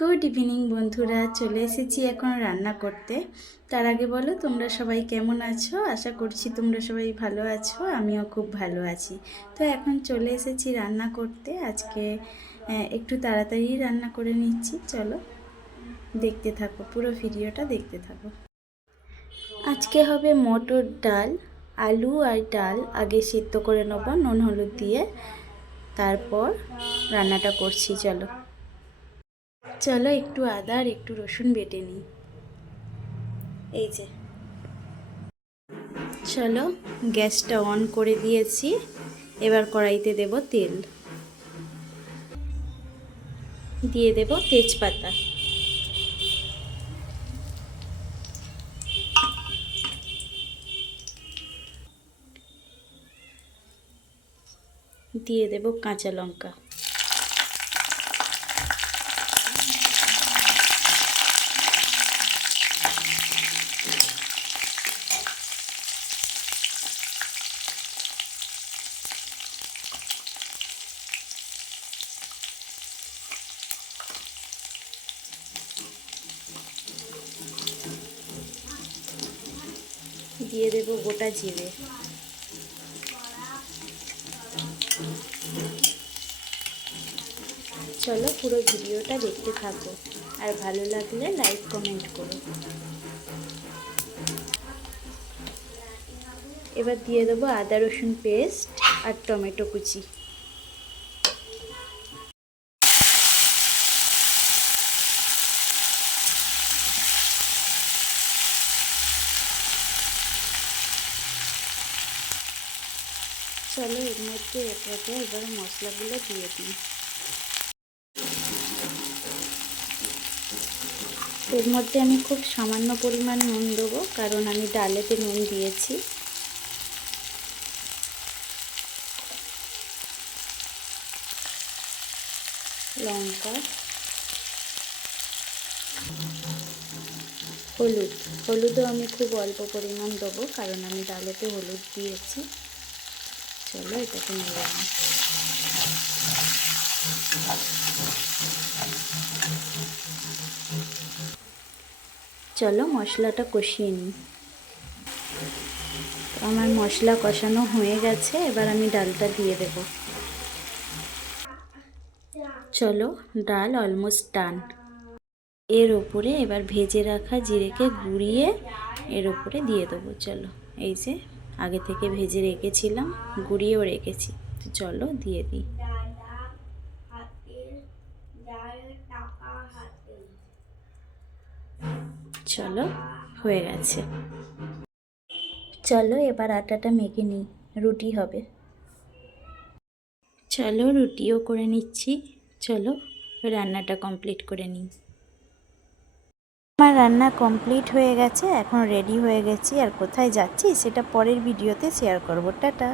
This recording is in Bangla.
গুড ইভিনিং বন্ধুরা, চলে এসেছি এখন রান্না করতে। তার আগে বলো, তোমরা সবাই কেমন আছো? আশা করছি তোমরা সবাই ভালো আছো, আমিও খুব ভালো আছি। তো এখন চলে এসেছি রান্না করতে। আজকে একটু তাড়াতাড়ি রান্না করে নিচ্ছি। চলো, দেখতে থাকো, পুরো ভিডিওটা দেখতে থাকো। আজকে হবে মটর ডাল, আলু আর ডাল। আগে সিদ্ধ করে নেব, নুন, হলুদ দিয়ে। তারপর রান্নাটা করছি, চলো। চলো একটু আদা আর একটু রসুন বেটে নিই। এই যে। চলো, গ্যাসটা অন করে দিয়েছি। এবার কড়াইতে দেব তেল। দিয়ে দেব তেজপাতা। দিয়ে দেব কাঁচা লঙ্কা। দিয়ে দেব গোটা জিরে। চলো পুরো ভিডিওটা দেখতে থাকো। আর ভালো লাগলে লাইক কমেন্ট করো। এবার দিয়ে দেবো আদা রসুন পেস্ট আর টমেটো কুচি। চলো এর মধ্যে এটাকে এবার মশলাগুলো দিয়ে দিই। এর মধ্যে আমি খুব সামান্য পরিমাণ নুন দেবো, কারণ আমি ডালেতে নুন দিয়েছি। লঙ্কা, হলুদ। হলুদও আমি খুব অল্প পরিমাণ দেবো, কারণ আমি ডালেতে হলুদ দিয়েছি। চলো এটাকে নিই চলো মশলাটা কষিয়ে নিই। আমার মশলা কষানো হয়ে গেছে, এবার আমি ডালটা দিয়ে দেব। চলো ডাল অলমোস্ট ডান এর ওপরে এবার ভেজে রাখা জিরেকে গুঁড়িয়ে এর ওপরে দিয়ে দেবো, চলো। এই যে আগে থেকে ভেজে রেখেছিলাম, গুঁড়িয়েও রেখেছি। তো চলো দিয়ে দিই। চলো, হয়ে গেছে। চলো এবার আটাটা মেখে নিই, রুটি হবে। চলো রুটিও করে নিচ্ছি। চলো, রান্নাটা কমপ্লিট করে নিই। আমার রান্না কমপ্লিট হয়ে গেছে, এখন রেডি হয়ে গেছি। আর কোথায় যাচ্ছি, সেটা পরের ভিডিওতে শেয়ার করব। টাটা।